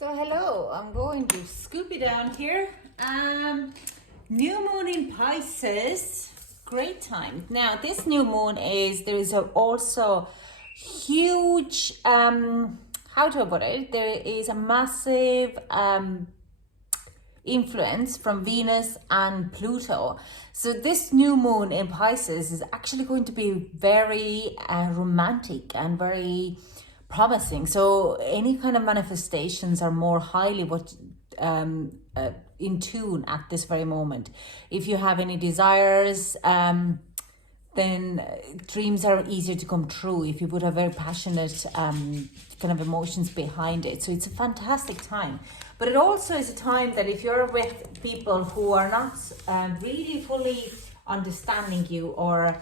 So hello, I'm going to scoop it down here. New moon in Pisces, great time. Now this new moon there is also huge, how to put it, there is a massive influence from Venus and Pluto. So this new moon in Pisces is actually going to be very romantic and very promising. So any kind of manifestations are more highly in tune at this very moment. If you have any desires, then dreams are easier to come true if you put a very passionate kind of emotions behind it. So it's a fantastic time. But it also is a time that if you're with people who are not really fully understanding you, or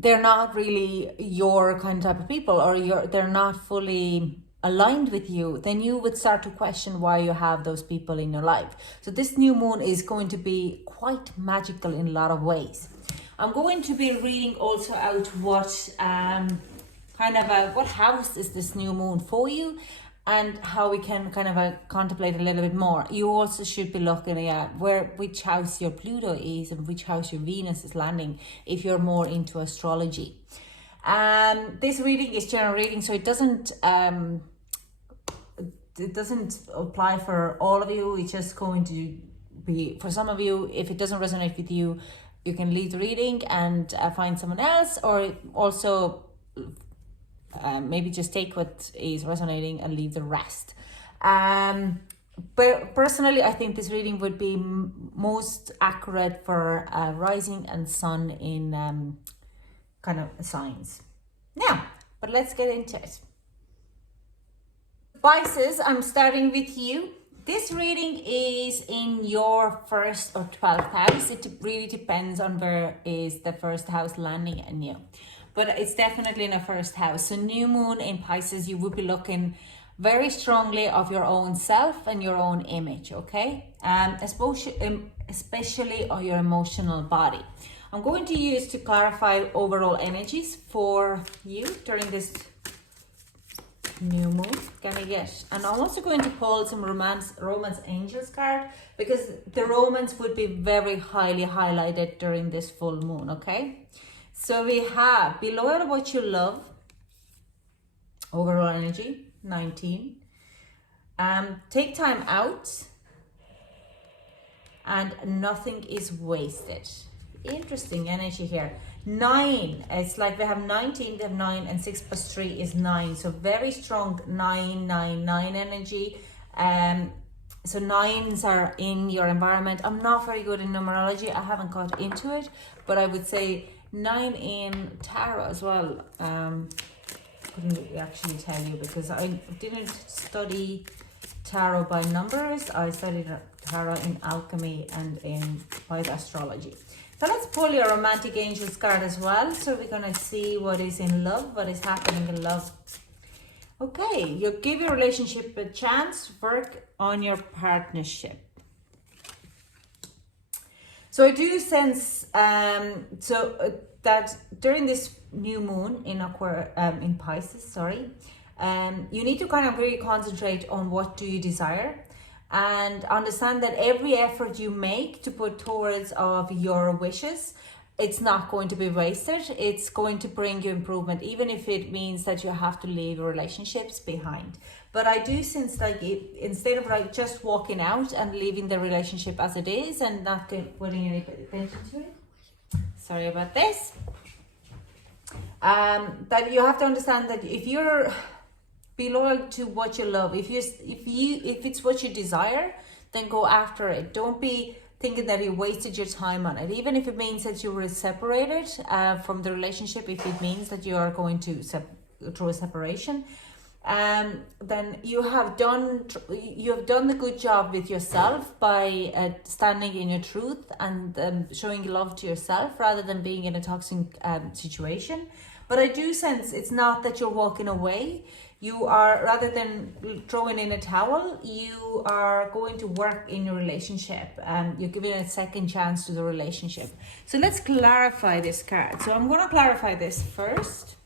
they're not really your kind of type of people, or they're not fully aligned with you, then you would start to question why you have those people in your life. So this new moon is going to be quite magical in a lot of ways. I'm going to be reading also out what what house is this new moon for you, and how we can kind of contemplate a little bit more. You also should be looking at which house your Pluto is and which house your Venus is landing if you're more into astrology. This reading is general reading, so it doesn't apply for all of you. It's just going to be for some of you. If it doesn't resonate with you, you can leave the reading and find someone else, or also maybe just take what is resonating and leave the rest. But personally, I think this reading would be most accurate for rising and sun in kind of signs. Now, but let's get into it. Pisces, I'm starting with you. This reading is in your first or 12th house. It really depends on where is the first house landing in you. But it's definitely in a first house. So new moon in Pisces, you would be looking very strongly of your own self and your own image, okay? Especially on your emotional body. I'm going to use to clarify overall energies for you during this new moon. And I'm also going to pull some romance angels card, because the romance would be very highly highlighted during this full moon, okay? So we have be loyal to what you love, overall energy, 19. Take time out, and nothing is wasted. Interesting energy here. 9, it's like we have 19, we have 9, and 6 plus 3 is 9. So very strong 9 energy. So 9s are in your environment. I'm not very good in numerology. I haven't got into it, but I would say 9 in tarot as well. Couldn't actually tell you because I didn't study tarot by numbers. I studied tarot in alchemy and by astrology. So let's pull your romantic angels card as well. So we're gonna see what is in love, what is happening in love. Okay, you give your relationship a chance, work on your partnership. So I do sense that during this new moon in Pisces, you need to kind of really concentrate on what do you desire, and understand that every effort you make to put towards of your wishes, it's not going to be wasted. It's going to bring you improvement, even if it means that you have to leave relationships behind. But I do sense instead of just walking out and leaving the relationship as it is and not putting any attention to it. Sorry about this. That you have to understand that if you're be loyal to what you love, if it's what you desire, then go after it. Don't be thinking that you wasted your time on it, even if it means that you were separated from the relationship. If it means that you are going to through a separation, then you have done the good job with yourself by standing in your truth and showing love to yourself rather than being in a toxic situation. But I do sense it's not that you're walking away. You are, rather than throwing in a towel, you are going to work in your relationship. You're giving a second chance to the relationship. So let's clarify this card. So I'm going to clarify this first.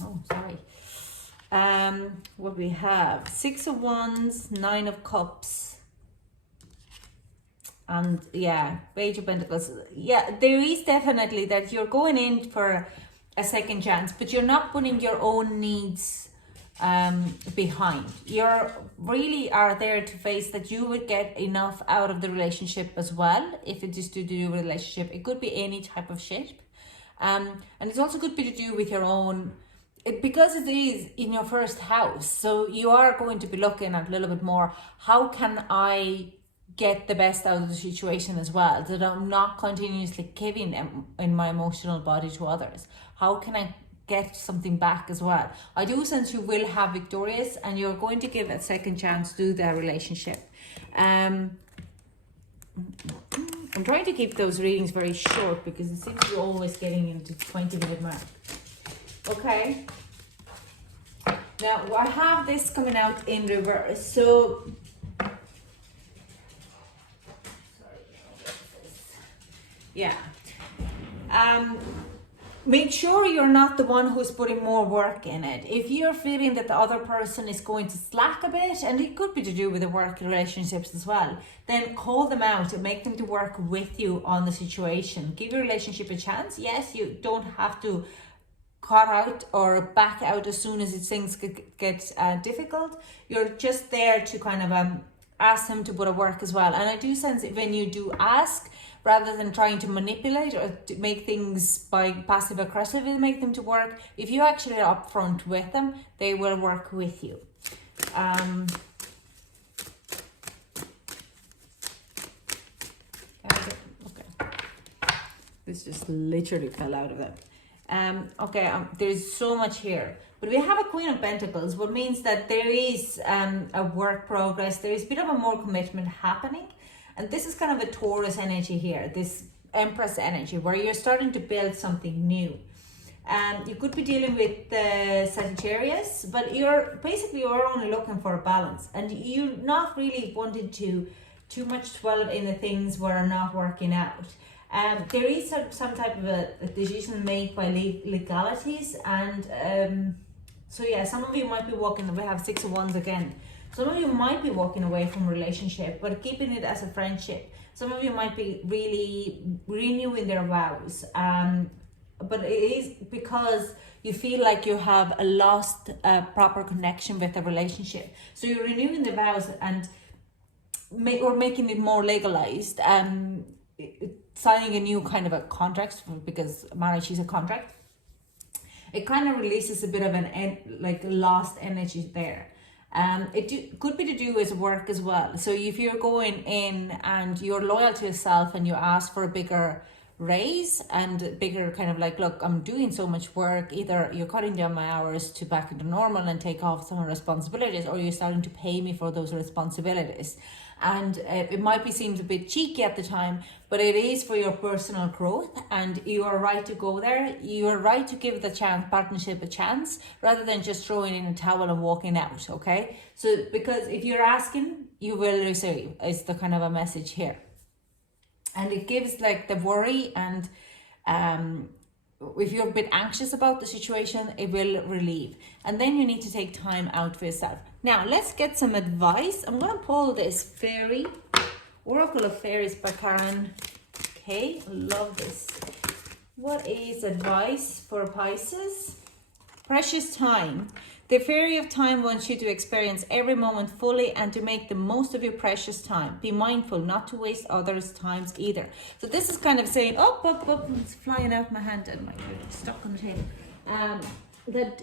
Oh, sorry. What we have, 6 of Wands, 9 of Cups, and yeah, Page of Pentacles. Yeah, there is definitely that you're going in for a second chance, but you're not putting your own needs behind. You're really are there to face that you would get enough out of the relationship as well. If it is to do with relationship, it could be any type of shape, and it's also could be to do with your own, because it is in your first house, so you are going to be looking at a little bit more, how can I get the best out of the situation as well, that I'm not continuously giving in my emotional body to others. How can I get something back as well? I do sense you will have victorious, and you're going to give a second chance to their relationship. I'm trying to keep those readings very short because it seems you're always getting into 20-minute mark. Okay, now I have this coming out in reverse, so yeah, make sure you're not the one who's putting more work in it. If you're feeling that the other person is going to slack a bit, and it could be to do with the work relationships as well, then call them out and make them to work with you on the situation. Give your relationship a chance. Yes, you don't have to cut out or back out as soon as things get difficult. You're just there to kind of ask them to put a work as well. And I do sense that when you do ask, rather than trying to manipulate or to make things by passive aggressively make them to work, if you actually are upfront with them, they will work with you. Okay, this just literally fell out of it. There's so much here, but we have a Queen of Pentacles, what means that there is a work progress. There is a bit of a more commitment happening, and this is kind of a Taurus energy here, this Empress energy, where you're starting to build something new. You could be dealing with the Sagittarius, but you're only looking for a balance, and you're not really wanting to too much dwell in the things where are not working out. There is some type of a decision made by legalities, and so yeah, some of you might be walking, we have 6 of Wands again. Some of you might be walking away from a relationship, but keeping it as a friendship. Some of you might be really renewing their vows, but it is because you feel like you have a lost proper connection with the relationship. So you're renewing the vows and or making it more legalized, signing a new kind of a contract, because marriage is a contract. It kind of releases a bit of like lost energy there. Could be to do with work as well. So if you're going in and you're loyal to yourself and you ask for a bigger raise and bigger kind of like, look, I'm doing so much work, either you're cutting down my hours to back into normal and take off some responsibilities, or you're starting to pay me for those responsibilities. And it might be seems a bit cheeky at the time, but it is for your personal growth, and you are right to go there. You are right to give the partnership a chance, rather than just throwing in a towel and walking out. Okay, so because if you're asking, you will receive, is the kind of a message here. And it gives like the worry, and if you're a bit anxious about the situation, it will relieve. And then you need to take time out for yourself. Now let's get some advice. I'm going to pull this Fairy, Oracle of Fairies by Karen. Okay, love this. What is advice for Pisces? Precious time. The Fairy of Time wants you to experience every moment fully and to make the most of your precious time. Be mindful not to waste others' times either. So this is kind of saying, it's flying out my hand and my stuck on the table. That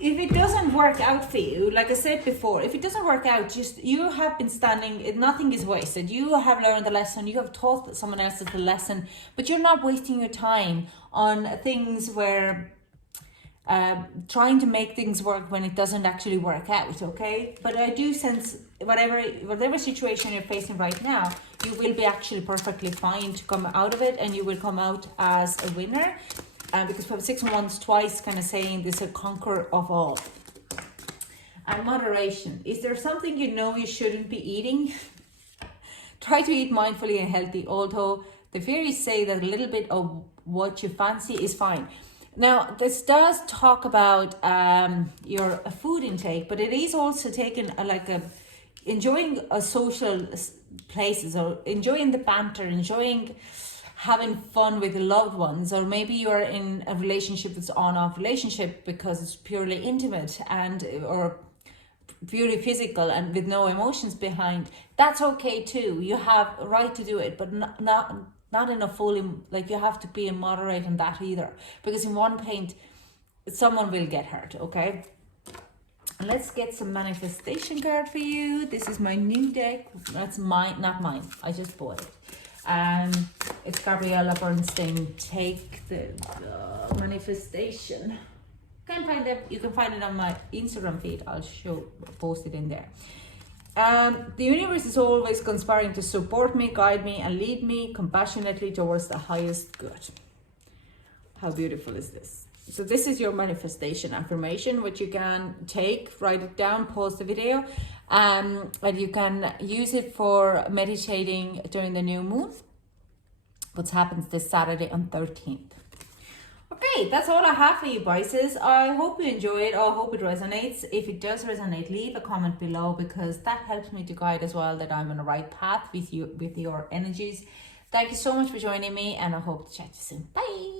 if it doesn't work out for you, like I said before, if it doesn't work out, just you have been standing, nothing is wasted. You have learned the lesson, you have taught someone else the lesson, but you're not wasting your time on things where trying to make things work when it doesn't actually work out. Okay, but I do sense whatever situation you're facing right now, you will be actually perfectly fine to come out of it, and you will come out as a winner, because we have 6 of Wands twice, kind of saying this, a conqueror of all. And moderation. Is there something you know you shouldn't be eating? Try to eat mindfully and healthy, although the fairies say that a little bit of what you fancy is fine. Now, this does talk about your food intake, but it is also taken like a enjoying a social places, or enjoying the banter, enjoying having fun with loved ones, or maybe you're in a relationship that's on-off relationship because it's purely intimate and or purely physical and with no emotions behind. That's okay too. You have a right to do it, but not in a fully, like, you have to be in moderate in that either, because in one paint someone will get hurt. Okay, and let's get some manifestation card for you. This is my new deck. That's mine, not mine, I just bought it. It's Gabriella Bernstein. Take the manifestation. Can't find it. You can find it on my Instagram feed. I'll post it in there. The universe is always conspiring to support me, guide me, and lead me compassionately towards the highest good. How beautiful is this? So this is your manifestation affirmation, which you can take, write it down, pause the video, and you can use it for meditating during the new moon, which happens this Saturday on 13th. Okay, that's all I have for you, Pisces. I hope you enjoy it. I hope it resonates. If it does resonate, leave a comment below, because that helps me to guide as well that I'm on the right path with you, with your energies. Thank you so much for joining me, and I hope to chat to you soon. Bye.